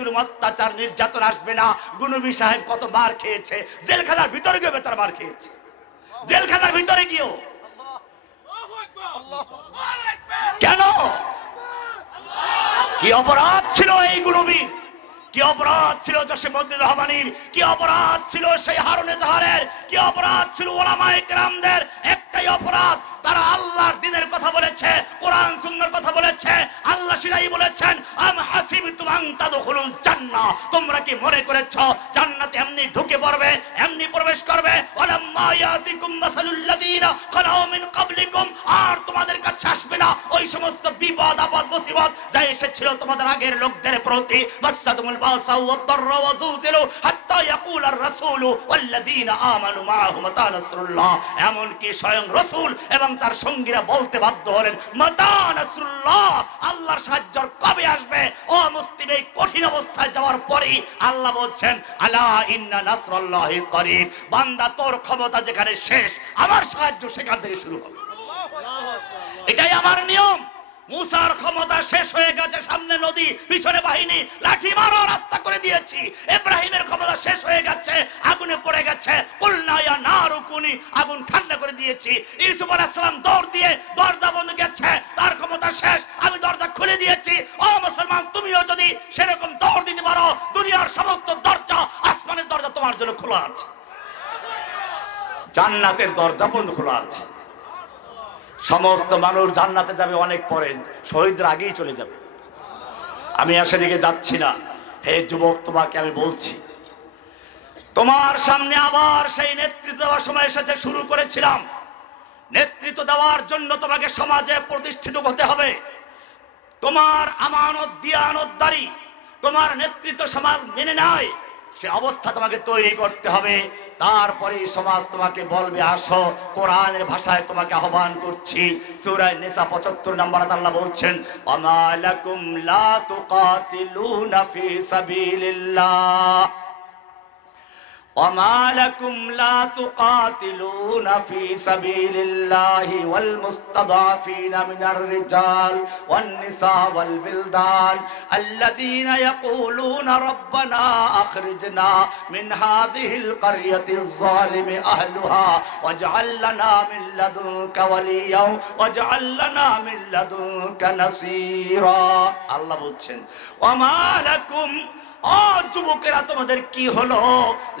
জুলুম অত্যাচার নির্যাতন আসবে না। গুনবী সাহেব কত মার খেয়েছে, জেলখানার ভিতরে গিয়ে বেচারা মার খেয়েছে, জেলখানার ভিতরে গিয়েও। কেন? কি অপরাধ ছিল এই গুনবীর? কি অপরাধ ছিল জসিমউদ্দিন রহমানীর? কি অপরাধ ছিল সেই হারুন এজাহারের? কি অপরাধ ছিল উলামায়ে কেরামদের? একটাই অপরাধ, তারা আল্লাহর দ্বীনের কথা বলেছে, কোরআন সুন্নাহর কথা বলেছে। আল্লাহ সেটাই বলেছেন, আম হাসিবতুম আন তাদখুলুল জান্নাহ, তোমরা কি মনে করেছো জান্নাতে এমনি ঢুকে পড়বে, এমনি প্রবেশ করবে? ওয়ালাম্মা ইয়াতিকুম মাসালুল লাযিনা খালাউ মিন ক্বাবলিকুম, আর তোমাদের কাছে আসবে না ওই সমস্ত বিপদ আপদ মুসিবত যা এসেছিল তোমাদের আগের লোকদের প্রতি। মাসাদুমুল বাসা ওয়াদ দাররা ওয়া যুলজিলু হাত্তা ইয়াকুলার রাসূলু ওয়াল্লাযিনা আমানু মাআহু মাতা নাসরুল্লাহ, এমন কি স্বয়ং রাসূল এবং তার সঙ্গীরা বলতে বাধ্য হলেন, মাতা নাসরুল্লাহ, আল্লাহর সাহায্য কবে আসবে? ও মুসলিম, এই কঠিন অবস্থায় যাওয়ার পরেই আল্লাহ বলছেন, আলা ইন্না নাসরাল্লাহি করিব, বান্দা তোর ক্ষমতা যেখানে শেষ, আমার সাহায্য সেখান থেকে শুরু হবে। এটাই আমার নিয়ম। মুসার ক্ষমতা শেষ হয়ে গেছে, সামনে নদী, পিছনে বাহিনী, লাঠি মারো, রাস্তা করে দিয়েছি। ইব্রাহিমের ক্ষমতা শেষ হয়ে গেছে, আগুনে পড়ে গেছে, কুলনা ইয়া নারু কুনি, আগুন ঠান্ডা করে দিয়েছি। ইউসুফ আলাইহিস সালাম দৌড় দিয়ে দরজা বন্ধ গেছে, তার ক্ষমতা শেষ, আমি দরজা খুলে দিয়েছি। ও মুসলমান, তুমিও যদি সেরকম দৌড় দিতে পারো, দুনিয়ার সমস্ত দরজা, আসমানের দরজা তোমার জন্য খোলা আছে, জান্নাতের দরজা বন্ধ খোলা আছে। সমস্ত মানুষ জান্নাতে যাবে অনেক পরে, শহীদরা আগেই চলে যাবে। আমি সেদিকে যাচ্ছি না। হে যুবক, তোমাকে আমি বলছি, তোমার সামনে আবার সেই নেতৃত্ব দেওয়ার সময় এসেছে। শুরু করেছিলাম, নেতৃত্ব দেওয়ার জন্য তোমাকে সমাজে প্রতিষ্ঠিত হতে হবে। তোমার আমানত দিয়ানতদারি, তোমার নেতৃত্ব সমাজ মেনে নেয়, সে অবস্থা তোমাকে তৈরি করতে হবে। তারপরে সমাজ তোমাকে বলবে, আসো, কোরআনের ভাষায় তোমাকে আহ্বান করছি। সূরা নিসা 75 নম্বর আয়াতে আল্লাহ বলছেন, ওয়ামা লাকুম লা তুকাতিলুনা ফি সাবিলিল্লাহ, وما لكم لا تقاتلون في سبيل الله والمستضعفين من الرجال والنساء والولدان الذين يقولون ربنا أخرجنا من هذه القرية الظالم أهلها واجعل لنا من لدنك وليا واجعل لنا من لدنك نصيرا। আল্লাহ বলছেন, وما لكم, ও যুবকেরা, তোমাদের কি হলো?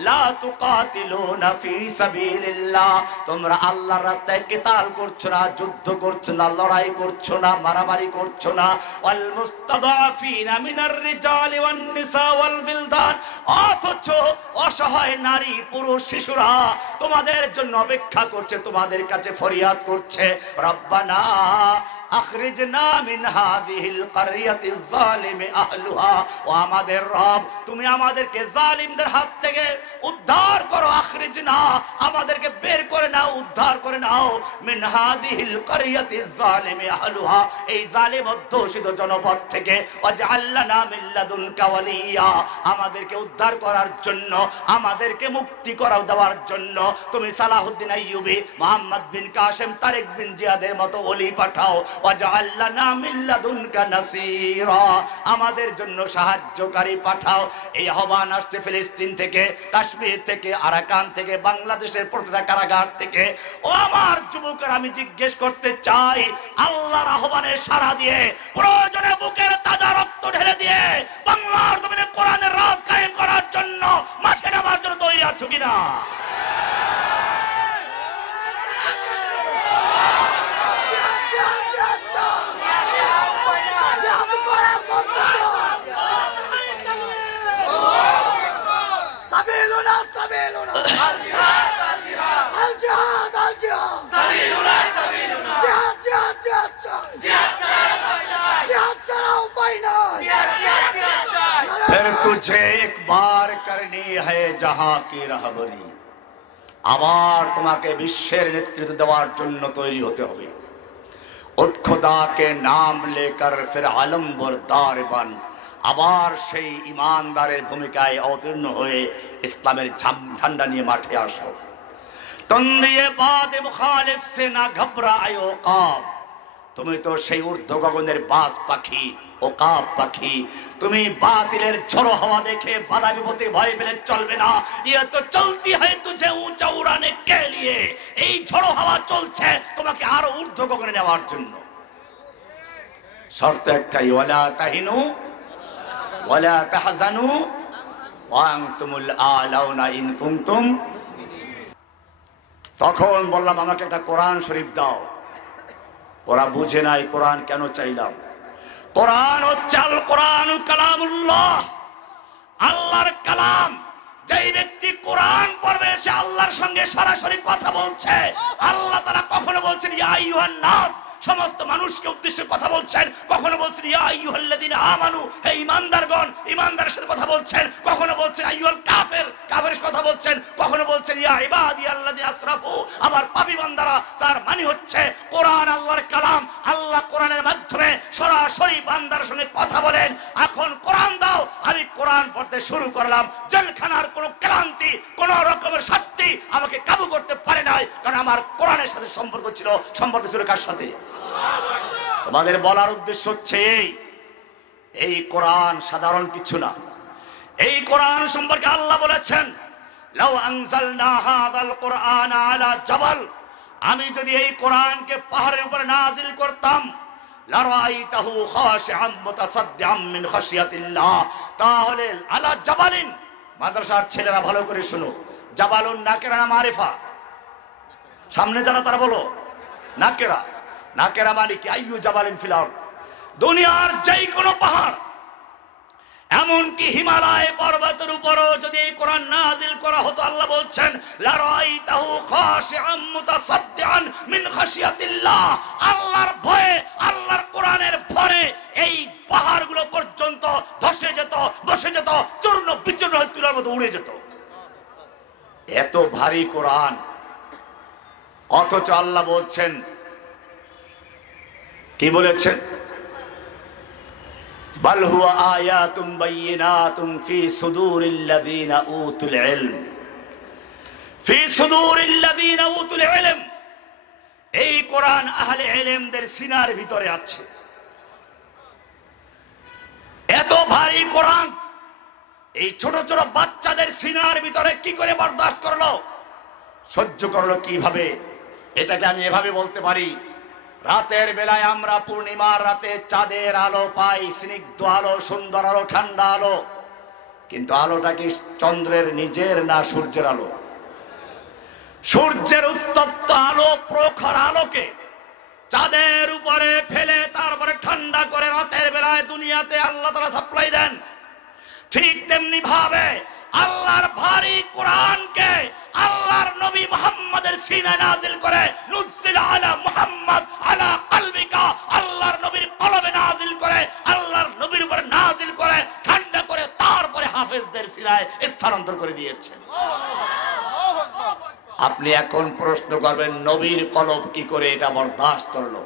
লা তুকাতিলুনা ফি সাবিলিল্লাহ, তোমরা আল্লাহর রাস্তায় কিতাল করছো না, যুদ্ধ করছো না, লড়াই করছো না, মারামারি করছো না। ওয়াল মুস্তাদাফিনা মিনার রিজালি ওয়ান নিসা ওয়াল বিলদান, অথচ অসহায় নারী, পুরুষ, শিশুরা তোমাদের জন্য অপেক্ষা করছে, তোমাদের কাছে ফরিয়াদ করছে, রব্বানা আখরিজনা মিন হাযিহিল কারইয়াতিজ যালিমি আহলুহা, ও আমাদের রব, তুমি আমাদেরকে জালিমদের হাত থেকে উদ্ধার করো। আখরিজনা, আমাদেরকে বের করে নাও, উদ্ধার করে নাও। মিন হাযিহিল কারইয়াতিজ যালিমি আহলুহা, এই জালিম অধ্যুষিত জনপদ থেকে। ওয়াজআল লানা মিন লাদুনকা ওয়ালিয়া, আমাদেরকে উদ্ধার করার জন্য, আমাদেরকে মুক্তি করাও দেওয়ার জন্য তুমি সালাহুদ্দিন আইয়ুবী, মুহাম্মদ বিন কাসেম, তারেক বিন জিয়াদের মতো ওলি পাঠাও। ওয়াজআল লানা মিন লাদুনকা নাসীরা, আমাদের জন্য সাহায্যকারী পাঠাও। এই আহ্বান আসছে ফিলিস্তিন থেকে, কাশ্মীর থেকে, আরাকান থেকে, বাংলাদেশের প্রতিটা কারাগার থেকে। ও আমার যুবকেরা, আমি জিজ্ঞেস করতে চাই, আল্লাহর আহ্বানে সাড়া দিয়ে, প্রয়োজনে বুকের তাজা রক্ত ঢেলে দিয়ে বাংলার জমিনে কোরআনের রাজ কায়েম করার জন্য মাঠে নামার জন্য তৈরি আছো কিনা? फिर तुझे एक बार करनी है जहां की रहबरी, আবার তোমাকে বিশ্বের নেতৃত্ব দেওয়ার জন্য তৈরি হতে হবে। উঠ খোদা কে নাম লেকর ফির আলম বরদার বান, আবার সেই ইমানদারের ভূমিকায় অবতীর্ণ হয়ে ইসলামের ঝান্ডা নিয়ে মাঠে আসো। তন্দিয়ে বাদে মুখালিফ সে না ঘবরায়ো কাব, তুমি তো সেই ঊর্ধ্ব গগনের বাজ পাখি, ওকাব পাখি। তুমি বাতিলের ঝড়ো হাওয়া দেখে বাধা বিপত্তি ভয় পেলে চলবে না। ইয়ে তো চলতি হয় তুঝে উঁচা উড়ানে কে লিয়ে। এই ঝড়ো হাওয়া চলছে তোমাকে আরো ঊর্ধ্ব গগনে নেওয়ার জন্য। শর্ত একটাই, ওয়ালা তাহিনু ওয়ালা তাহজানু ওয়া আনতুমুল আলাউনা ইন কুনতুম। তখন বললাম আমাকে একটা কোরআন শরীফ দাও। ওরা বুঝে নাই কোরআন কেন চাইলাম। কোরআন হচ্ছে আল কোরআন কালামুল্লাহ, আল্লাহর কালাম। যেই ব্যক্তি কোরআন পড়বে সে আল্লাহর সঙ্গে সরাসরি কথা বলছে। আল্লাহ তাআলা কখনো বলছেন ইয়া আইয়ুহান নাস, সমস্ত মানুষকে উদ্দেশ্যে কথা বলছেন। কখনো বলছেন ইয়া আইয়ুহাল্লাযীনা আমানু, হে ঈমানদারগণ, ঈমানদারের সাথে কথা বলছেন। কখনো বলছেন আইয়ুহাল কাফির, কাফিরের কথা বলছেন। কখনো বলছেন ইয়া ইবাদিয়াল্লাযীনা আসরাফু, আমার পাপী বান্দারা। তার মানে হচ্ছে কোরআন আল্লাহর কালাম। আল্লাহ কোরআনের মাধ্যমে সরাসরি বান্দার সঙ্গে কথা বলেন। এখন কোরআন দাও, আমি কোরআন পড়তে শুরু করলাম। জেলখানার কোনো ক্লান্তি, কোনো রকমের শাস্তি আমাকে কাবু করতে পারে নাই, কারণ আমার কোরআনের সাথে সম্পর্ক ছিল। সম্পর্ক ছিল কার সাথে? তোমাদের বলার উদ্দেশ্য হচ্ছে এই কোরআন সাধারণ কিছু না। এই কোরআন সম্পর্কে আল্লাহ বলেছেন লাউ আনজালনা হাযাল কুরআন আলা জাবাল, আমি যদি এই কোরআনকে পাহাড়ের উপরে নাজিল করতাম, লারাইতাহু খাশিআম মুতাসাদ্দিআম মিন খাশিয়াতিল্লাহ, তাহলে আলা জাবালিন, মাদ্রাসার ছেলেরা ভালো করে শুনো, জাবালুন নাকেরা না মারিফা? সামনে যারা তারা বলো নাকেরা। নাকেরা মানে কি? আইয়ু জাবালিন ফিল আরদ, দুনিয়ার যেই কোনো পাহাড়, এমনকি হিমালয় পর্বতের উপরও যদি এই কোরআন নাজিল করা হতো, আল্লাহ বলছেন লারাইতাহু খাশিআম মুতাসাদ্দিআন মিন খাশিয়াতিল্লাহ, আল্লাহর ভয়ে, আল্লাহর কোরআনের ভয়ে এই পাহাড়গুলো পর্যন্ত ধসে যেত, বসে যেত, চূর্ণ বিচূর্ণ হয়ে তুলার মতো উড়ে যেত। এত ভারী কোরআন, অথচ আল্লাহ বলছেন, কি বলেছেন? বাল হুয়া আয়াতুম বাইয়িনাতুম ফি সুদুরিল্লাযিনা উতুল ইলম, ফি সুদুরিল্লাযিনা উতুল ইলম। এই কোরআন আহলে ইলমদের সিনার ভিতরে আছে। এত ভারী কোরআন এই ছোট ছোট বাচ্চাদের সিনার ভিতরে কি করে বরদাস্ত করলো, সহ্য করলো কিভাবে? এটাকে আমি এভাবে বলতে পারি, রাতের বেলায় আমরা পূর্ণিমার রাতে চাঁদের আলো পাই, স্নিগ্ধ আলো, সুন্দর আলো, ঠান্ডা আলো, কিন্তু আলোটা কি চন্দ্রের নিজের না সূর্যের আলো? সূর্যের উত্তপ্ত আলো, প্রখর আলোকে চাঁদের উপরে ফেলে তারপরে ঠান্ডা করে রাতের বেলায় দুনিয়াতে আল্লাহ তাআলা সাপ্লাই দেন। ঠিক তেমনি ভাবে আল্লাহর ভারী কোরআনকে আল্লাহর নবী মুহাম্মদের সিনায় নাজিল করে, নুজ্জিল আলা মুহাম্মদ আলা কলবিকা, আল্লাহর নবীর কলবে নাজিল করে, আল্লাহর নবীর উপরে নাজিল করে, ঠান্ডা করে তারপরে হাফেজদের সিনায় স্থানান্তর করে দিয়েছে। আপনি এখন প্রশ্ন করবেন নবীর কলব কি করে এটা বরদাস্ত করলো?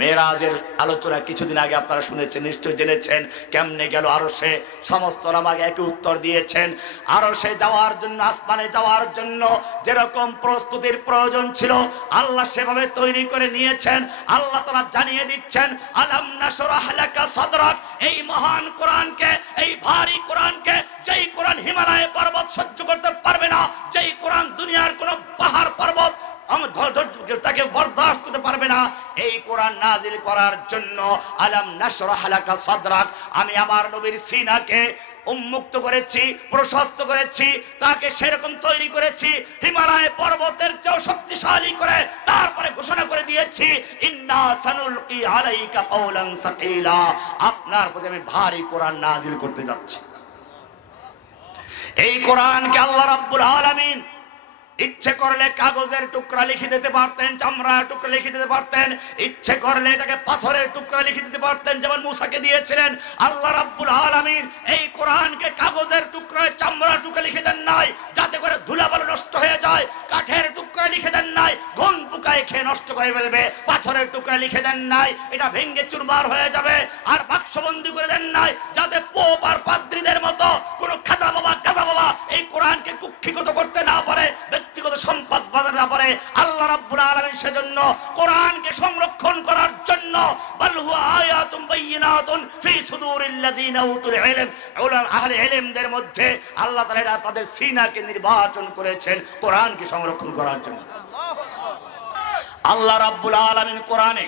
মেরাজের আলোচনা কিছুদিন আগে আপনারা শুনেছেন, নিশ্চয় জেনেছেন কেমনে গেল আরশে। সমস্ত ওলামাকে একই উত্তর দিয়েছেন, আরশে যাওয়ার জন্য, আসমানে যাওয়ার জন্য যেরকম প্রস্তুতির প্রয়োজন ছিল আল্লাহ সেভাবে তৈরি করে নিয়েছেন। আল্লাহ তাআলা জানিয়ে দিচ্ছেন আলাম নাশরাহ লাকা সাদরাক, এই মহান কোরআনকে, এই ভারী কোরআনকে, যেই কোরআন হিমালয় পর্বত সহ্য করতে পারবে না, যেই কোরআন দুনিয়ার কোন পাহাড় পর্বত তাকে বরদাস্ত করতে পারবে না, এই কোরআন নাজিল করার জন্য আলাম নাশরাহ লাকা সাদরাক, আমি আমার নবীর সিনাকে উন্মুক্ত করেছি, প্রশস্ত করেছি, তাকে সেরকম তৈরি করেছি হিমালয় পর্বতের চেয়েও শক্তিশালী করে। তারপরে ঘোষণা করে দিয়েছি ইন্না সানুলকি আলাইকা কাওলান সাকিলা, আপনার প্রতি আমি ভারী কোরআন নাজিল করতে যাচ্ছি। এই কোরআনকে আল্লাহ রাব্বুল আলামিন ইচ্ছে করলে কাগজের টুকরা লিখে দিতে পারতেন, চামড়ার টুকরা লিখে দিতে পারতেন, ইচ্ছে করলে এটাকে পাথরের টুকরা লিখে দিতে পারতেন, যেমন মুসাকে দিয়েছিলেন। আল্লাহ রাব্বুল আলামিন এই কোরআনকে কাগজের টুকরায়, চামড়ার টুকরা লিখে দেন নাই যাতে করে ধুলাবালু নষ্ট হয়ে যায়, কাঠের টুকরা লিখে দেন নাই ঘুন পোকায় খেয়ে নষ্ট করে ফেলবে, পাথরের টুকরা লিখে দেন নাই এটা ভেঙে চুরমার হয়ে যাবে, আর বাক্সবন্দি করে দেন নাই যাতে পোপ আর পাদ্রীদের মতো কোন খাজা বাবা, গাজা বাবা এই কোরআনকে কুক্ষিগত করতে না পারে, ব্যক্তিগত সম্পদ বাঁধতে না পারে। আল্লাহ রাব্বুল আলামিন সেজন্য কোরআনকে সংরক্ষণ করার জন্য আল্লাহ বাল হুয়া আয়াতুম বাইয়িনাতুন ফি সুদুরিল্লাযিনা উতুল ইলম, আহলে ইলমদের মধ্যে আল্লাহ তাআলা তাদের সিনাকে নির্বাচন করেছেন কোরআনকে সংরক্ষণ করার জন্য। আল্লাহ রাব্বুল আলামিন কোরআনে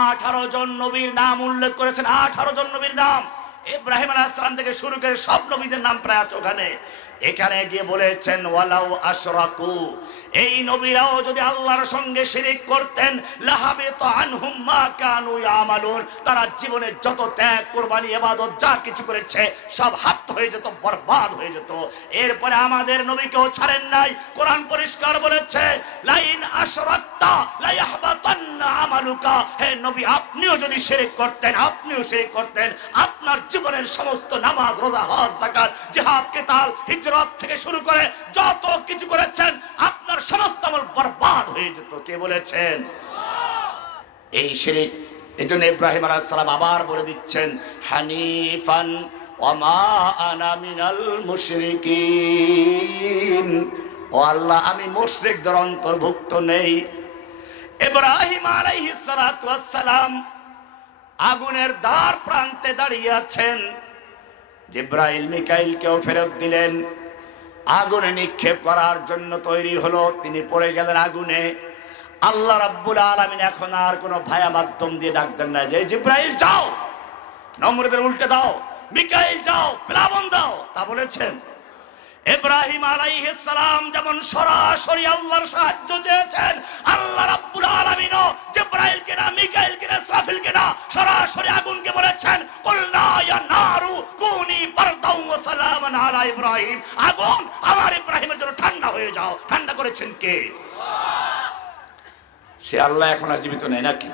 18 জন নবীর নাম উল্লেখ করেছেন। 18 জন নবীর নাম, ইব্রাহিম আলাইহিস সালাম থেকে শুরু করে সব নবীদের নাম প্রায় আছে ওখানে। এখানে গিয়ে বলেছেন ওয়ালাউ আশরাকু, এই নবীরাও যদি আল্লাহর সঙ্গে শিরিক করতেন লাহাবিতা আনহুম মা কানু ইয়ামালুন, তারা জীবনে যত ত্যাগ কুরবানি ইবাদত যা কিছু করেছে সব হাত হয়ে যেত, বরবাদ হয়ে যেত। এরপরে আমাদের নবীকেও ছাড়েন নাই। কোরআন পরিষ্কার বলেছে লাইন আশরাকতা লা ইয়াহবাতান্না আমালুকা, হে নবী আপনিও যদি শিরিক করতেন, আপনিও শিরিক করতেন, আপনার জীবনের সমস্ত নামাজ রোজা হজ যাকাত জিহাদ কিতাল হিজরত থেকে শুরু করে যত কিছু করেছেন আপনার সমস্ত আমল বরবাদ হয়ে যেত। কে বলেছেন? এই শিরক। এজন্য ইব্রাহিম আলাইহিস সালাম আবার বলে দিচ্ছেন হানিফান ওয়া মা আনা মিনাল মুশরিকিন, ও আল্লাহ আমি মুশরিকদের অন্তর্ভুক্ত নেই। ইব্রাহিম আলাইহিস সালাতু ওয়াস সালাম আগুনের দ্বার প্রান্তে দাঁড়িয়ে আছেন। জিবরাইল মিকাইলকেও ফেরত দিলেন, আগুনে নিক্ষেপ করার জন্য তৈরি হলো, তিনি পড়ে গেলেন আগুনে। আল্লাহ রাব্বুল আলামিন এখন আর কোনো ভায়া মাধ্যম দিয়ে ডাকতেন না যে জিবরাইল যাও নমরুদের উল্টে দাও, মিকাইল যাও প্লাবন দাও, তা বলেছেন? ইব্রাহিম আলাইহিস সালাম যেমন সরাসরি আল্লাহর সাহায্য চেয়েছেন, আল্লাহ রাব্বুল আলামিনও জিবরাইলকে না, মিকাইলকে না, ইসরাফিলকে না, সরাসরি আগুনকে বলেছেন কুলনা ইয়া নারু কুনি বারদাও ওয়া সালামান আলা ইব্রাহিম, আগুন আমার ইব্রাহিমের জন্য ঠান্ডা হয়ে যাও। ঠান্ডা করেছেন কে? সে আল্লাহ এখন আর জীবিত নেই নাকি?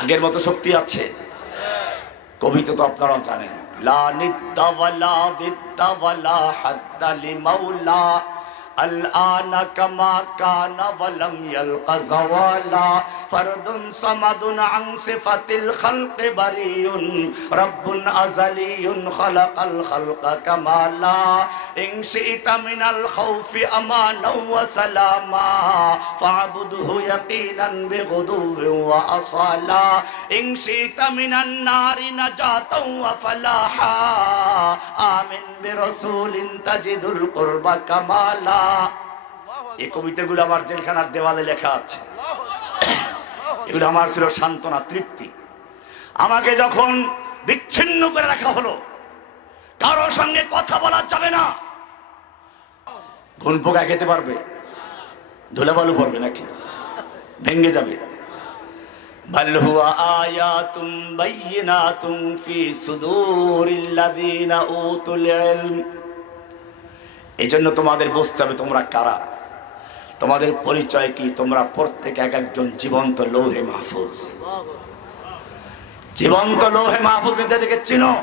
আগের মতো শক্তি আছে? কবিতা তো আপনারাও জানেন, লা নিদ্দা ওয়ালা দিদ্দা ওয়ালা হাদ্দা লিমাওলা الآن كما كان ولم يلق زوالا فرد صمد عن صفة الخلق بريء رب أزلي خلق الخلق كمالا إن شئت من الخوف أمانا وسلاما فاعبده يقينا بغدو وأصالا إن شئت من النار نجاة وفلاحا آمن برسول تجد القرب كمالا। এই কবিতাগুলো আমার জেলখানার দেওয়ালে লেখা আছে। এগুলো আমার ছিল সান্ত্বনা, তৃপ্তি। আমাকে যখন বিচ্ছিন্ন করে রাখা হলো, কারো সঙ্গে কথা বলা যাবে না, ঘুন পোকা খেতে পারবে, ধুলাবালু পড়বে নাকি, ভেঙে যাবে। বাল হুয়া আয়াতুম বাইয়িনাতুম ফি সুদুরিল্লাযিনা উতুল ইলম। এজন্য তোমাদের বুঝতে হবে তোমরা কারা, তোমাদের পরিচয় কি। তোমরা প্রত্যেকে এক একজন জীবন্ত লৌহে মাহফুজ, জীবন্ত লৌহে মাহফুজ নিজেদেরকে চিনো।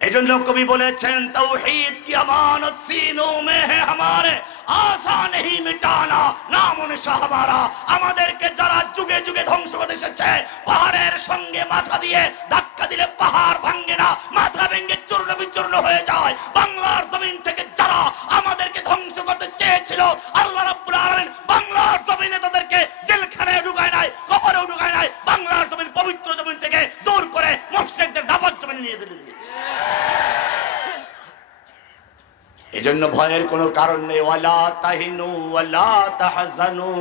এজন্য কবি বলেছেন তাওহীদ কি আমানত সিনোं में है हमारे आशा नहीं मिटाना नाम निशा हमारा। আমাদেরকে যারা যুগে যুগে ধ্বংস করতে এসেছে, পাহাড়ের সঙ্গে মাথা দিয়ে ধাক্কা দিলে পাহাড় ভাঙে না, মাথা ভেঙে চূর্ণ বিচূর্ণ হয়ে যায়। বাংলার জমিন থেকে যারা আমাদেরকে ধ্বংস করতে চেয়েছিল, আল্লাহ রাব্বুল আলামিন বাংলার জমিনে তাদেরকে জেলখানায় ঢুকায় নাই, কবরেও ঢুকায় নাই, বাংলার জমিন পবিত্র জমিন থেকে দূর করে মুশরিকদের দাবাত জমিনে নিয়ে দিয়েছে। এজন্য ভয়ের কোনো কারণ নেই। ওয়ালা তাহিনু ওয়ালা তাহজানু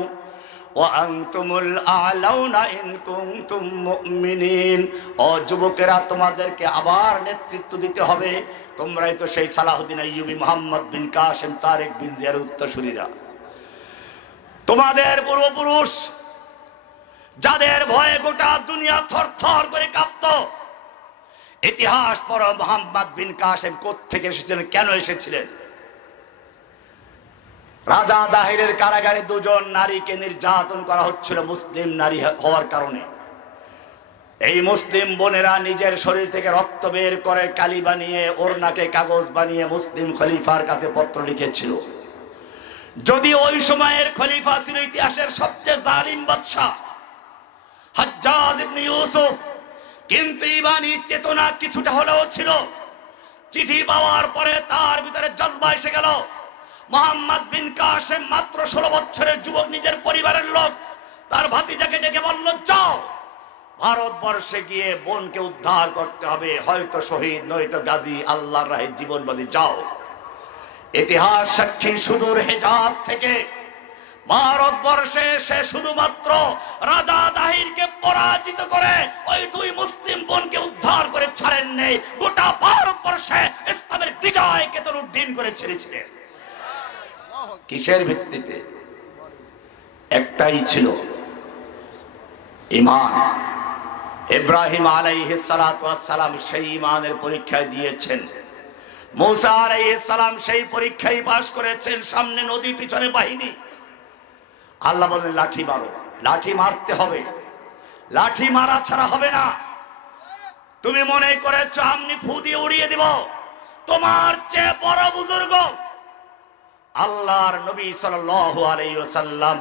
ওয়া আনতুমুল আ'লাউনা ইন কুনতুম মুমিনিন। ও যুবকেরা, তোমাদেরকে আবার নেতৃত্ব দিতে হবে। তোমরাই তো সেই সালাহুদ্দিন আইয়ুবী, মুহাম্মদ বিন কাসেম, তারেক বিন জিয়ার উত্তরসূরিরা। তোমাদের পূর্বপুরুষ যাদের ভয়ে গোটা দুনিয়া থরথর করে কাঁপত, ইতিহাস পড়ো মুহাম্মদ বিন কাসেম কোত্থেকে এসেছিলেন, কেন এসেছিলেন? রাজা দাহিরের কারাগারে দুজন নারীকে নির্যাতন করা হচ্ছিল মুসলিম নারী হওয়ার কারণে। এই মুসলিম বোনেরা নিজের শরীর থেকে রক্ত বের করে কালি বানিয়ে ওড়নাকে কাগজ বানিয়ে মুসলিম খলিফার কাছে পত্র লিখেছিল। যদি ওই সময়ের খলিফা ছিল ইতিহাসের সবচেয়ে জালিম বাদশা হাজ্জাজ ইবনে ইউসুফ, কিন্তু ইমানি চেতনা কিছুটা হলেও ছিল। চিঠি পাওয়ার পরে তার ভিতরে জজবা এসে গেল। মুহাম্মদ বিন কাসেম মাত্র 16 বছরের যুবক, নিজের পরিবারের লোক, তার ভাতিজাকে ডেকে বলল, যাও ভারতবর্ষে গিয়ে বোনকে উদ্ধার করতে হবে, হয়তো শহীদ নয়তো গাজী, আল্লাহর রাহে জীবন বাজি, যাও। ইতিহাস সাক্ষী সুদূর হেজাজ থেকে ভারতবর্ষে সে শুধুমাত্র রাজা দাহিরকে পরাজিত করে ওই দুই মুসলিম বোনকে উদ্ধার করে ছাড়েন নেই, গোটা ভারতবর্ষে ইসলামের বিজয়কে তরুদ্দিন করে ছেড়েছিলেন। কিসের ভিত্তিতে? একটাই ছিল, ঈমান। ইব্রাহিম আলাইহিস সালাতু ওয়াস সালাম সেই ঈমানের পরীক্ষা দিয়েছেন, মূসা আলাইহিস সালাম সেই পরীক্ষায় পাস করেছেন। সামনে নদী, পিছনে বাহিনী। আল্লাহ বলেন, লাঠি মারো। লাঠি মারতে হবে, লাঠি মারা ছাড়া হবে না। তুমি মনে করেছো আমি ফু দিয়ে উড়িয়ে দিব? তোমার চেয়ে বড় বুজুর্গ আল্লাহর নবী সাল্লাল্লাহু আলাইহি ওয়াসাল্লাম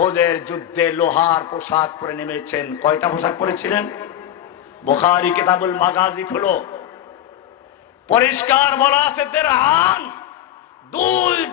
ওদের যুদ্ধে লোহার পোশাক পরে নেমেছেন। কয়টা পোশাক পরেছিলেন? বুখারী কিতাবুল মাগাজি খুলো, পরিষ্কার বলা আছে দেরহান।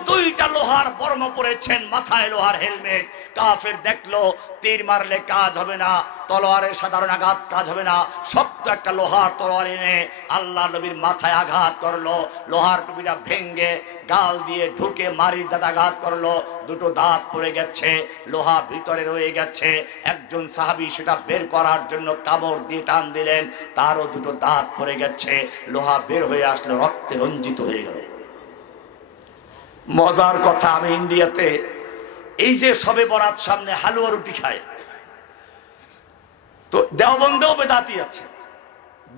দুইটা লোহার বর্ম পরেছেন, মাথায় লোহার হেলমেট। কাফের দেখলো তীর মারলে কাজ হবে না, তলোয়ারের সাধারণ আঘাত কাজ হবে না, শক্ত একটা লোহার তলোয়ার এনে আল্লাহ নবীর মাথায় আঘাত করলো। লোহার টুপিটা ভেঙ্গে গাল দিয়ে ঢুকে মারির দাঁত আঘাত করলো, দুটো দাঁত পড়ে গেছে, লোহা ভিতরে রয়ে গেছে। একজন সাহাবী সেটা বের করার জন্য কামড় দিয়ে টান দিলেন, তারও দুটো দাঁত পড়ে গেছে, লোহা বের হয়ে আসলো, রক্তে রঞ্জিত হয়ে গেল। মজার কথা, আমি ইন্ডিয়াতে এই যে সবে বরাত সামনে হালুয়া রুটি খায়, তো দেওবন্দেও বেদাতি আছে,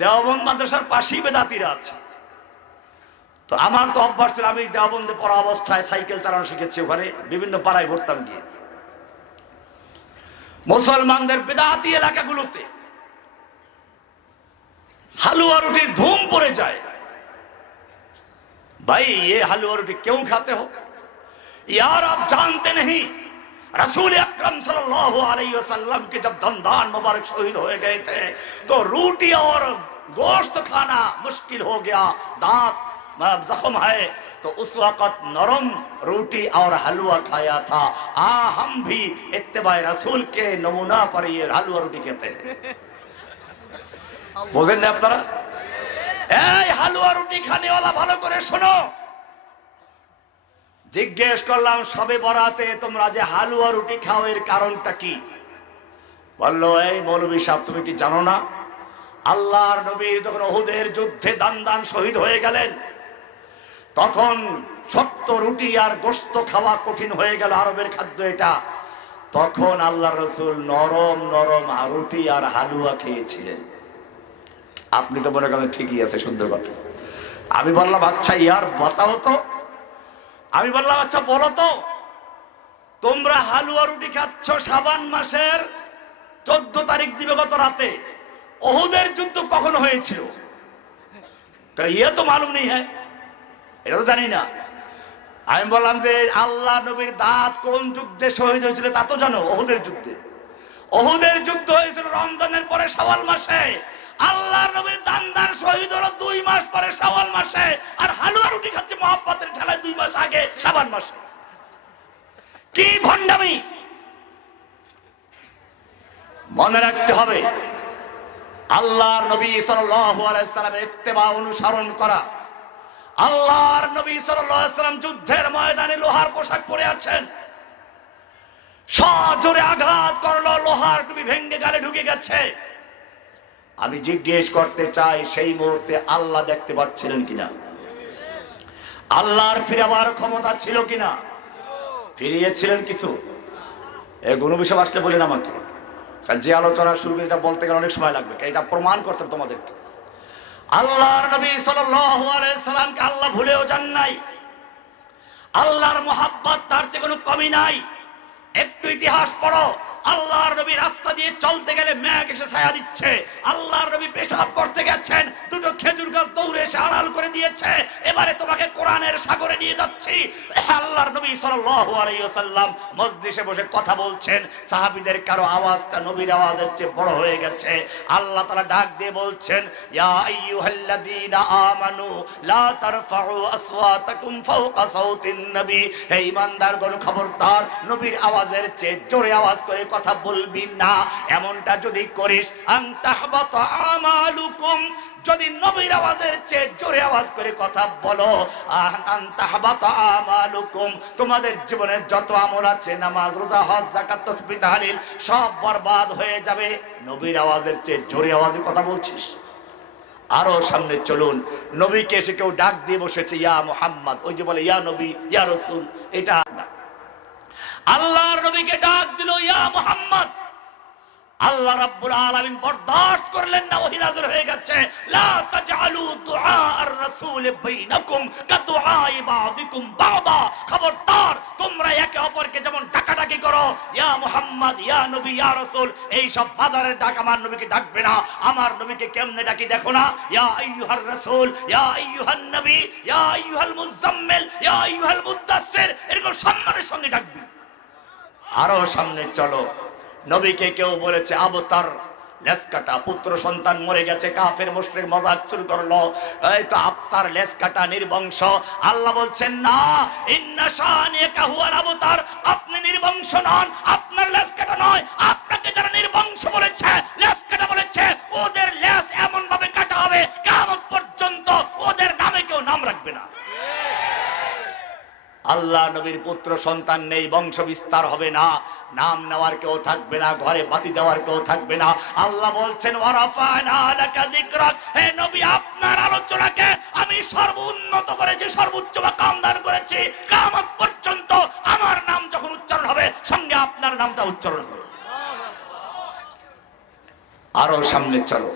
দেওবন্দ মাদ্রাসার পাশেই বেদাতিরা আছে। তো আমার তো অভ্যাস ছিল, আমি দেওবন্দে পড়া অবস্থায় সাইকেল চালানো শিখেছি, ওখানে বিভিন্ন পাড়ায় ঘুরতাম গিয়ে। মুসলমানদের বেদাতি এলাকাগুলোতে হালুয়া রুটির ধুম পড়ে যায়। भाई ये हलवा रोटी क्यों खाते हो यार? आप जानते नहीं रसूल अकरम सल्लल्लाहु अलैहि वसल्लम के जब दंदान मुबारक शहीद हो गए थे तो रोटी और गोश्त खाना मुश्किल हो गया, दांत जख्म है, तो उस वक़्त नरम रोटी और हलवा खाया था। हम भी इत्तिबा रसूल के नमूना पर ये हलवा रोटी कहते हैं। बोझें ना अपनारा? এই হালুয়া রুটি খানেওয়ালা ভালো করে শোনো, জিজ্ঞেস করলাম সবে বরাতে তোমরা যে হালুয়া রুটি খাও এর কারণটা কি? বললো, এই মৌলভী সাহেব তুমি কি জানো না, আল্লাহর নবী যখন উহুদের যুদ্ধে দান শহীদ হয়ে গেলেন তখন শক্ত রুটি আর গোশত খাওয়া কঠিন হয়ে গেল, আরবের খাদ্য এটা। তখন আল্লাহ রসুল নরম নরম রুটি আর হালুয়া খেয়েছিলেন। আপনি তো মনে করেন ঠিকই আছে, সুন্দর কথা। আমি বললাম, আচ্ছা ইয়ার বাতাও তো। আমি বললাম, আচ্ছা বলো তো, তোমরা হালুয়া রুটি খাচ্ছ শাবান মাসের 14 তারিখ দিবাগত রাতে, ওহুদের যুদ্ধ কখন হয়েছিল? ইয়ে তো মালুম নেই, হ্যাঁ এটা তো জানি না। আমি বললাম যে আল্লাহ নবীর দাঁত কোন যুদ্ধে শহীদ হয়েছিল তা তো জানো? ওহুদের যুদ্ধে। ওহুদের যুদ্ধ হয়েছিল রমজানের পরে শাওয়াল মাসে। আল্লাহর নবীর দান শহীদ হলো 2 মাস পরে শাওয়াল মাসে, আর হালুয়া রুটি খাচ্ছে মহব্বতের ঠেলায় 2 মাস আগে শাবান মাসে। কি ভণ্ডামি! মনে রাখতে হবে, আল্লাহর নবী সাল্লাল্লাহু আলাইহি সাল্লামের ইত্তেবা অনুসরণ করা। আল্লাহর নবী সাল্লাল্লাহু আলাইহি সাল্লাম যুদ্ধের ময়দানে লোহার পোশাক পরে আছেন, সজোরে আঘাত করলো, লোহার টুপি ভেঙে গালে ঢুকে গেছে। আমি জিজ্ঞেস করতে চাই, সেই মুহূর্তে আল্লাহ দেখতে পাচ্ছিলেন কিনা? আল্লাহর ফিরাবার ক্ষমতা ছিল কিনা? ফিরিয়েছিলেন কিছু? এই গুণ বিষয় আসলে বলেন আমাকে, কারণ যে আলোচনা শুরু করে এটা বলতে গেলে অনেক সময় লাগবে, এটা প্রমাণ করতে তোমাদেরকে। আল্লাহর নবী সাল্লাল্লাহু আলাইহি সাল্লামকে আল্লাহ ভুলেও যান নাই। আল্লাহর মোহাব্বত তার চেয়ে কোনো কমি নাই। একটু ইতিহাস পড়ো, আল্লাহর নবী রাস্তা দিয়ে চলতে গেলে মেঘ এসে ছায়া দিচ্ছে। আল্লাহর নবী পেশাব করতে গেছেন, দুটো খেজুর গাছ দৌড়ে এসে আড়াল করে দিয়েছে। এবারে তোমাকে কোরআনের সাগরে নিয়ে যাচ্ছি। আল্লাহর নবী সাল্লাল্লাহু আলাইহি ওয়াসাল্লাম মজলিসে বসে কথা বলছেন, সাহাবীদের কারো আওয়াজটা নবীর আওয়াজের চেয়ে বড় হয়ে গেছে। আল্লাহ তাআলা ডাক দিয়ে বলছেন, ইয়া আইয়ুহাল্লাযীনা আমানু লা তারফাউ আসওয়াতাকুম ফাওকা সাউতিন নবী। হে ঈমানদারগণ, খবরদার নবীর আওয়াজের চেয়ে জোরে আওয়াজ করে কথা বলবি না। এমনটা যদি করিস আনতাহবাতা আমালুকুম, যদি নবীর আওয়াজের চেয়ে জোরে আওয়াজ করে কথা বলো, আনতাহবাতা আমালুকুম, তোমাদের জীবনের যত আমল আছে, নামাজ, রোজা, হজ, যাকাত, তাসবিহ, তাহলিল, সব বরবাদ হয়ে যাবে। নবীর আওয়াজের চেয়ে জোরে আওয়াজে কথা বলছিস। আরো সামনে চলুন, নবীকে এসে কেউ ডাক দিয়ে বসেছে, ইয়া মুহাম্মদ, ওই যে বলে ইয়া নবী, ইয়া রাসূল, এটা আল্লাহর নবীকে ডাক দিল ইয়া মুহাম্মদ। আল্লাহ রাব্বুল আলামিন বরদাশত করলেন না, ওহী নাযিল হয়ে গেছে, লা তাজআলু দুআ আর-রাসূল বাইনাকুম কাদুআই বাযিকুম বাযা। খবরদার, তোমরা একে অপরকে যেমন ডাকাডাকি করো, ইয়া মুহাম্মদ, ইয়া নবী, ইয়া রাসূল, এই সব বাজারের ডাক আমার নবীকে ডাকবে না। আমার নবীকে কেমনে ডাকি দেখো না, ইয়া আইয়ুহার রাসূল, ইয়া আইয়ুহান নবী, ইয়া আইয়ুহাল মুযাম্মিল, ইয়া আইয়ুহাল মুদাসসির, এরকম সম্মানের সঙ্গে ডাকবি। আরো সামনে চলো, নবীকে কেউ বলেছে আবতার, লেজ কাটা, পুত্র সন্তান মরে গেছে, কাফের মুশরিক মজাক শুরু করলো, এই তো আবতার, লেজ কাটা, নির্বংশ। আল্লাহ বলছেন না, ইন্না শানিয়াকা হুয়াল আবতার, আপনি নির্বংশ নন, আপনার লেজ কাটা নয়। আপনাকে যারা নির্বংশ বলেছে, লেজ কাটা বলেছে, ওদের লেজ এমন ভাবে কাটা হবে কিয়ামত পর্যন্ত ওদের নামে কেউ নাম রাখবে না। আল্লাহ নবীর পুত্র সন্তান নেই, বংশ বিস্তার হবে না, নাম নেওয়ার কেউ থাকবে না, ঘরে বাতি দেওয়ার কেউ থাকবে না। আল্লাহ বলছেন ওয়ারাফানা লাকা যিকরাক, হে নবী, আপনার আলোচনাকে আমি সর্বোন্নত করেছি, সর্বোচ্চ মাকাম দান করেছি। কিয়ামত পর্যন্ত আমার নাম যখন উচ্চারণ হবে, সঙ্গে আপনার নামটা উচ্চারণ হবে। আরো সামনে চলো,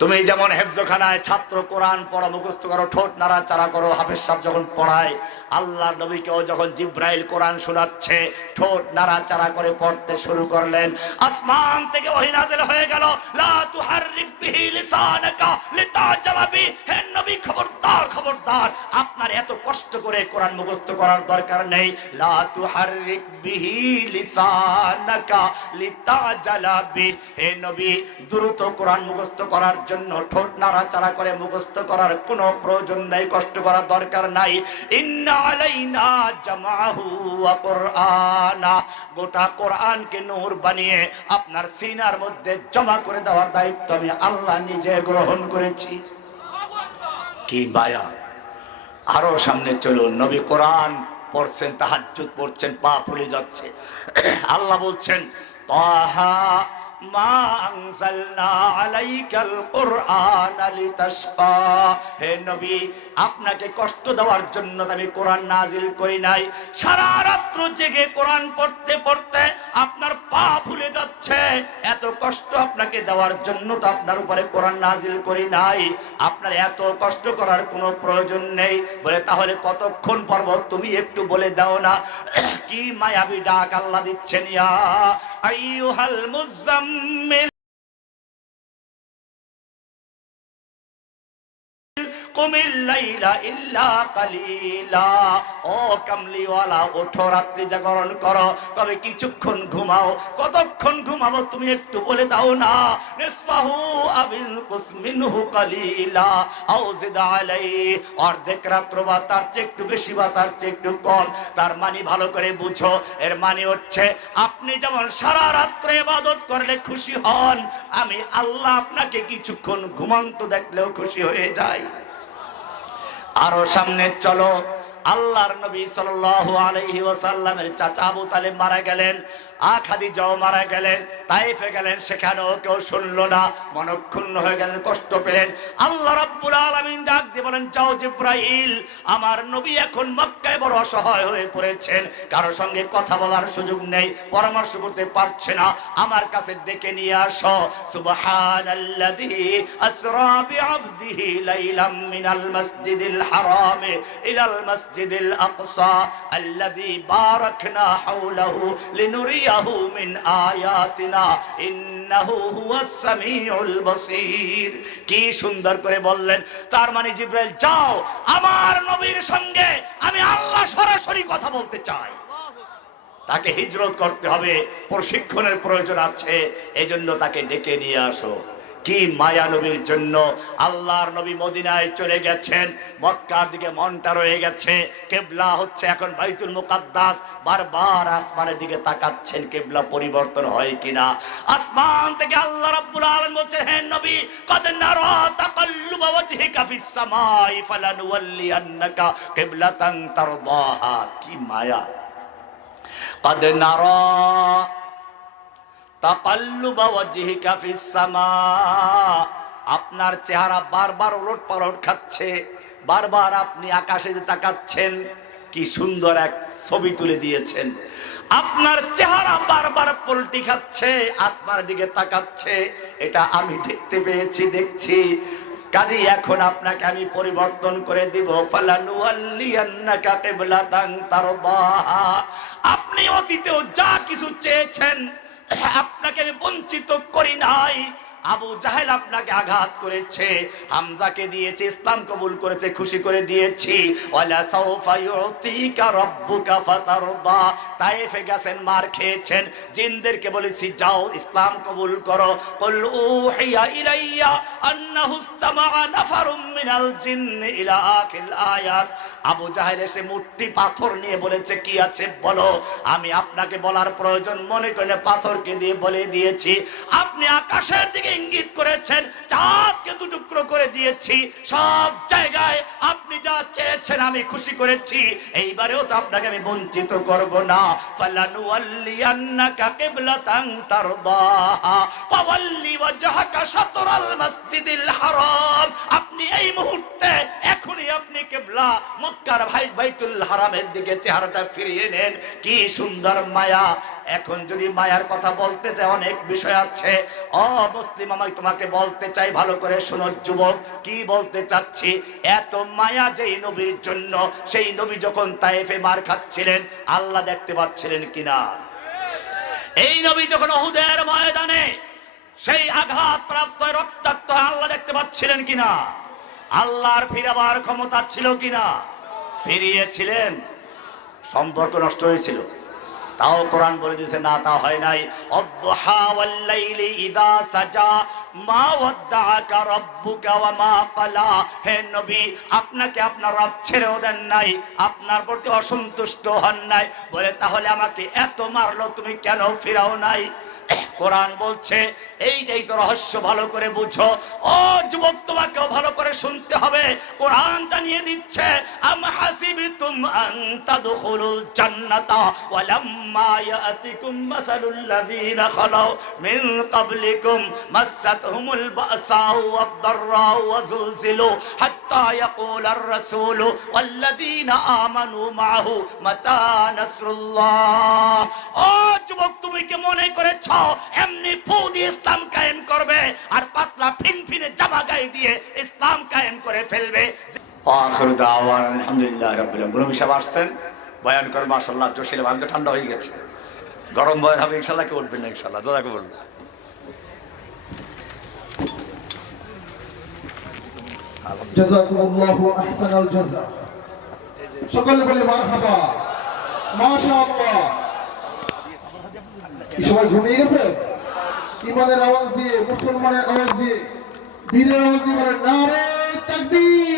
তুমি যেমন হেফজখানায় ছাত্র কোরআন পড়া, মুখস্থ করো, ঠোঁট নাড়াচাড়া করো, হাফেজ সাহেব যখন পড়ায়, আল্লাহ নবীকেও যখন জিব্রাইল কোরআন শোনাচ্ছে, ঠোঁট নাড়াচাড়া করে পড়তে শুরু করলেন। আসমান থেকে ওহী নাযিল হয়ে গেল, লা তুহাররিক বিহি লিসানাকা লিতাজালা বি। হে নবী, খবরদার, খবরদার, আপনার এত কষ্ট করে কোরআন মুখস্থ করার দরকার নেই। লা তুহাররিক বিহি লিসানাকা লিতাজালা বি। হে নবী, দ্রুত কোরআন মুখস্থ করার জন্য ঠোঁট নাড়াচাড়া করে মুখস্থ করার কোনো প্রয়োজন নাই, কষ্ট করার দরকার নাই। ইন্না আলাইনা জামাহু ওয়া কুরআনা, গোটা কোরআনকে নূর বানিয়ে আপনার সিনার মধ্যে জমা করে দেওয়ার দায়িত্ব আমি আল্লাহ নিজে গ্রহণ করেছি। কি মায়া! আরো সামনে চলুন, নবী কোরআন পড়ছেন, তাহাজ্জুদ পড়ছেন, পা ফুলে যাচ্ছে। আল্লাহ বলছেন, তাহা মা আনজালনা আলাইকাল কুরআন লিতাশকা। হে নবী, আপনাকে কষ্ট দেওয়ার জন্য আমি কোরআন নাজিল করি নাই। সারা রাত্র জেগে কোরআন পড়তে পড়তে আপনার পা ফুলে যাচ্ছে, এত কষ্ট আপনাকে দেওয়ার জন্য তো আপনার উপরে কোরআন নাজিল করি নাই। আপনার এত কষ্ট করার কোনো প্রয়োজন নেই। বলে তাহলে কতক্ষণ পড়ব তুমি একটু বলে দাও না। কি মায়াবী ডাক আল্লাহ দিচ্ছেন, ইয়া আইয়ুহাল মুযাম্মিল কুমিল লাইলা ইল্লা কালিলা। ও কামলিওয়ালা, ওঠো, রাত্রি জাগরণ করো, তবে কিছুক্ষণ ঘুমাও। কতক্ষণ ঘুমাবো তুমি একটু বলে দাও না। নিসফাহু আবিল কুসমিনহু কালিলা আও জিদ আলাইহি, অর্ধেক রাত্র বা তার চেয়ে একটু বেশি বা তার চেয়ে একটু কম। তার মানে ভালো করে বুঝো, এর মানে হচ্ছে আপনি যেমন সারা রাত্রে ইবাদত করলে খুশি হন, আমি আল্লাহ আপনাকে কিছুক্ষণ ঘুমন্ত দেখলেও খুশি হয়ে যাই। আরো সামনে চলো, আল্লাহর নবী সাল্লাল্লাহু আলাইহি ওয়াসাল্লামের চাচা আবু তালেব মারা গেলেন, খাদিজাও মারা গেলেন, তাইফে গেলেন, সেখানেও কেউ শুনলো না, মনক্ষুণ্ণ হয়ে গেলেন, কষ্ট পেলেন। আল্লাহ রাব্বুল আলামিন ডাক দিয়ে বলেন, যাও জিবরাইল, আমার নবী এখন মক্কায় বড় অসহায় হয়ে পড়েছেন, কারো সঙ্গে কথা বলার সুযোগ নেই, পরামর্শ করতে পারছে না, আমার কাছে ডেকে নিয়ে আসো। সুবহানাল্লাযী আসরা বিআবদিহি লাইলাম মিনাল মাসজিদিল হারাম ইলাল মাসজিদ মাসজিদিল আকসা আল্লাযী বারাকনা হাওলাহু লিনুরিয়াহু মিন আয়াতিনা ইন্নাহু হুয়াস সামিউল বাসীর। কি সুন্দর করে বললেন। তার মানে জিবরাইল, যাও আমার নবীর সঙ্গে আমি আল্লাহ সরাসরি কথা বলতে চাই। তাকে হিজরত করতে হবে, প্রশিক্ষণের প্রয়োজন আছে, এজন্য তাকে ডেকে নিয়ে আসো। কি মায়া নবীর জন্য। আল্লাহর নবী মদিনায় চলে গেছেন, মক্কার দিকে মনটা রয়ে গেছে, কিবলা হচ্ছে এখন বাইতুল মুকাদ্দাস। বারবার আসমানের দিকে তাকাচ্ছেন, কিবলা পরিবর্তন হয় কিনা। আসমান থেকে আল্লাহ রাব্বুল আলামিন বলছেন, হে নবী, কদ নারা তাকাল্লুবা ওয়াজহিকা ফিস সামাই ফালানুওয়াল্লিয়ান্নাকা কিবলাতান তারদাহা। কি মায়া। কদ নারা তাকাল্লুবা ওয়াজহিকা ফিস সামা, আপনার চেহারা বারবার ওলটপালট খাচ্ছে, বারবার আপনি আকাশে তাকাচ্ছেন। কি সুন্দর এক ছবি তুলে দিয়েছেন। আপনার চেহারা বারবার পলটি খাচ্ছে, আসমানের দিকে তাকাচ্ছে, এটা আমি দেখতে পেয়েছি, দেখছি। কাজী এখন আপনাকে আমি পরিবর্তন করে দিব। ফালানুওয়াল্লিয়ান্নাকা কিবলাতান তারদাহা। আপনি অতীতেও যা কিছু চেয়েছেন আপনাকে আমি বঞ্চিত করি নাই। আবু জাহেল আপনাকে আঘাত করেছে, হামজাকে দিয়েছে, ইসলাম কবুল করেছে, খুশি করে দিয়েছি। ওয়ালা সাউফা ইউতিকা রাব্বুকা ফাতারদা। তায়েফে গেছেন, মার খেয়েছেন, জিনদেরকে বলেছি যাও ইসলাম কবুল করো। কুল উহিয়া ইলাইয়া আন্নাহু ইসতামাআ নাফারুম মিনাল জিন্নি ইলা আখিল আয়াত। আবু জাহেল এসে মূর্তি পাথর নিয়ে বলেছে, কি আছে বলো। আমি আপনাকে বলার প্রয়োজন মনে করে পাথরকে দিয়ে বলে দিয়েছি। আপনি আকাশের দিকে ইঙ্গিত করেছেন, চাঁদকে দুটুকরো করে দিয়েছি। সব জায়গায় আপনি যা চেয়েছেন আমি খুশি করেছি। এইবারেও তো আপনাকে আমি বঞ্চিত করব না। ফালানুওয়াল্লিয়ান্নাকা কিবলাতান তারদাহা ফাওয়াল্লি ওয়াজহাকা শাতরাল মাসজিদিল হারাম। আপনি এই মুহূর্তে এখনই আপনি কিবলা মক্কার বাইতুল হারামের দিকে চেহারাটা ফিরিয়ে নেন। কি সুন্দর মায়া। এখন যদি মায়ার কথা বলতে চাই, অনেক বিষয় আছে। মুসলিম আমি তোমাকে বলতে চাই, ভালো করে শোনো যুবক, কি বলতে চাচ্ছি। এত মায়া যেই নবীর জন্য, সেই নবী যখন তায়েফে মার খাচ্ছিলেন আল্লাহ দেখতে পাচ্ছিলেন কিনা? এই নবী যখন উহুদের ময়দানে সেই আঘাত প্রাপ্ত রক্তাক্ত আল্লাহ দেখতে পাচ্ছিলেন কিনা? আল্লাহর ফিরাবার ক্ষমতা ছিল কিনা? ফিরিয়েছিলেন? সম্পর্ক নষ্ট হয়েছিল? তাও কোরআন বলে দিয়েছে না, তা হয় নাই। আদ-দুহা ওয়াল লাইলি ইযা সাজা মা ওয়াদ্দাআকা রাব্বুকা ওয়া মা ক্বালা। হে নবী, আপনাকে আপনার রব ছেড়েও দেন নাই, আপনার প্রতি অসন্তুষ্ট হন নাই, বলে তাহলে আমাকে এত মারলো, তুমি কেন ফিরাও নাই? কোরআন বলছে এইটাই তো রহস্য, ভালো করে বুঝো। ও যুবক, তোমাকেও ভালো করে শুনতে হবে। কোরআন জানিয়ে দিচ্ছে, আম হাসিবতুম আন তাদখুলুল জান্নাতা ওয়ালাম্মা ইয়াতিকুম মাসালুল লাযীনা খালাউ মিন ক্বাবলিকুম মাসাতহুমুল বাসাউ ওয়াদ-দাররাউ ওয়া যুলজিলু হাত্তা ইয়াকুলার রাসূলু ওয়াল্লাযীনা আমানু মাআহু মাতা নাসরুল্লাহ। ও যুবক, তুমি কি মনে করেছ এমনি ফু দিয়ে ইসলাম কায়েম করবে আর পাতলা ফিনফিনে জামা গায়ে দিয়ে ইসলাম কায়েম করে ফেলবে? আখিরু দাওয়ানা আলহামদুলিল্লাহি রাব্বিল আলামিন। মুরব্বি সাহেব আসছেন, বয়ান করে মাশাআল্লাহ জোশিল বান্ধব ঠান্ডা হয়ে গেছে। গরম বয়ান হবে ইনশাআল্লাহ, কেউ উঠবেন না ইনশাআল্লাহ। দাদা বলুন। জাযাকুমুল্লাহু আহসানাল জাযা। সকলে বলে মারহাবা, মাশাআল্লাহ। কি সবাই ঘুমিয়ে গেছে? ইমানের আওয়াজ দিয়ে, মুসলমানের আওয়াজ দিয়ে, বীরের আওয়াজ দিয়ে বলেন নারে তাকবীর।